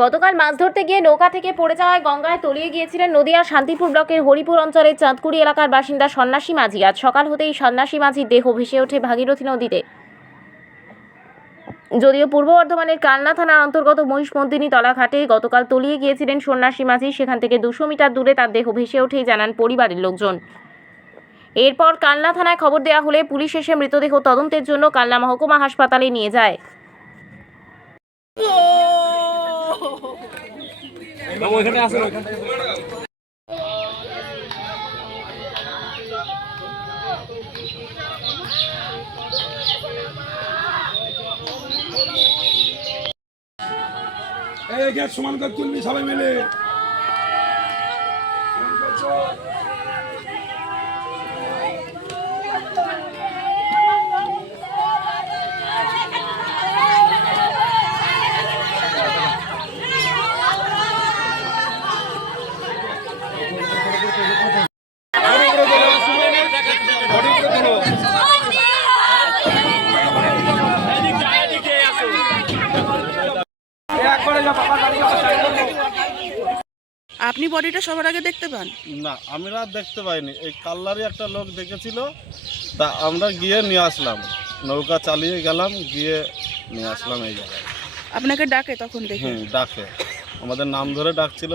গতকাল মাছ ধরতে গিয়ে নৌকা থেকে পড়ে যাওয়ায় গঙ্গায় তলিয়ে গিয়েছিলেন নদিয়ার শান্তিপুর ব্লকের হরিপুর অঞ্চলের চাঁদকুড়ি এলাকার বাসিন্দা সন্ন্যাসী মাঝি। আজ সকাল হতেই সন্ন্যাসী মাঝির দেহ ভেসে ওঠে ভাগীরথী নদীতে। যদিও পূর্ব বর্ধমানের কালনা থানার অন্তর্গত মহিষমর্দিনী তলা ঘাটে গতকাল তলিয়ে গিয়েছিলেন সন্ন্যাসী মাঝি, সেখান থেকে 200 মিটার দূরে তার দেহ ভেসে ওঠেই জানান পরিবারের লোকজন। এরপর কালনা থানায় খবর দেওয়া হলে পুলিশ এসে মৃতদেহ তদন্তের জন্য কালনা মহকুমা হাসপাতালে নিয়ে যায়। এই গ্যাস সমান করে তুলবি সবাই মিলে। আপনি বডিটা সবার আগে দেখতে পান? না, আমরা দেখতে পাইনি। এই কাল্লারই একটা লোক দেখেছিল, তা আমরা গিয়ে নিয়ে আসলাম, নৌকা চালিয়ে গেলাম, গিয়ে নিয়ে আসলাম এই জায়গায়। আপনাকে ডাকে তখন দেখে? ডাকে, আমাদের নাম ধরে ডাকছিল,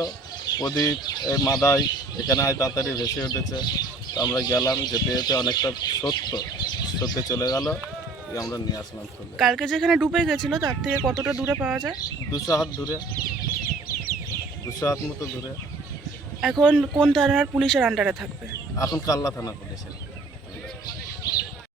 প্রদীপ, এই মাদাই, এখানে আয় তাড়াতাড়ি ভেসে উঠেছে। তো আমরা গেলাম, যেতে যেতে অনেকটা সত্যি চলে গেল, আমরা নিয়ে আসলাম তুলে। কালকে যেখানে ডুবে গেছিল তার থেকে কতটা দূরে পাওয়া যায়? 200 হাত দূরে, 200 হাত মতো দূরে। এখন কোন থানার পুলিশের আন্ডারে থাকবে? এখন কাল্লা থানা পুলিশের।